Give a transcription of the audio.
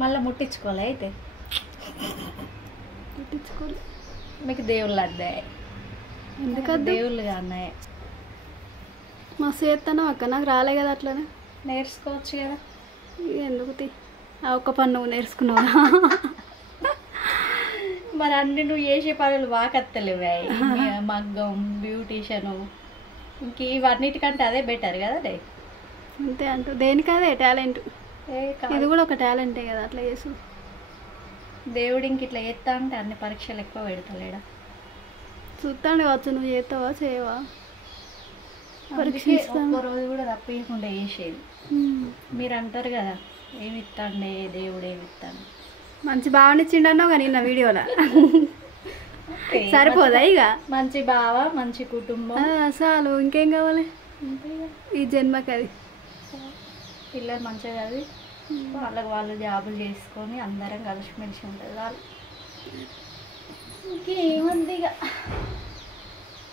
మళ్ళీ ముట్టించుకోలే అయితే ముట్టించుకోలే. మీకు దేవుళ్ళు అద్దాయి ఎందుకద్దు? దేవుళ్ళుగా అన్నాయి మస్తు చేస్తాను అక్క, నాకు రాలే కదా అట్లనే. నేర్చుకోవచ్చు కదా. ఎందుకు ఆ ఒక్క పని నువ్వు నేర్చుకున్నావు. మరి అన్ని నువ్వు చేసే పనులు వాకత్తలేవే. మగ్గం, బ్యూటీషియను, ఇంక ఇవన్నిటికంటే అదే బెటర్ కదా డే. అంతే అంటూ దేనికదే టాలెంట్. ఇది కూడా ఒక టాలెంటే కదా అట్లా చేసు. దేవుడు ఇంక ఇట్లా చేస్తా అంటే అన్ని పరీక్షలు ఎక్కువ పెడతలేడా. చూస్తాను కావచ్చు, నువ్వు చేస్తావా చేయవా పరీక్ష ఒక్క రోజు కూడా తప్పకుండా చేసేది. మీరు అంటారు కదా ఏమి ఇస్తాండే దేవుడు ఏమి ఇస్తాను. మంచి భావనిచ్చిండన్నావు కానీ నా వీడియోలో సరిపోదా ఇక? మంచి బావ, మంచి కుటుంబం చాలు, ఇంకేం కావాలి ఈ జన్మకి? అది పిల్లలు మంచిగా చదివి వాళ్ళకి వాళ్ళు జాబులు చేసుకొని అందరం కలిసిమెలిసి ఉంటుంది వాళ్ళు. ఇంకేముంది ఇక.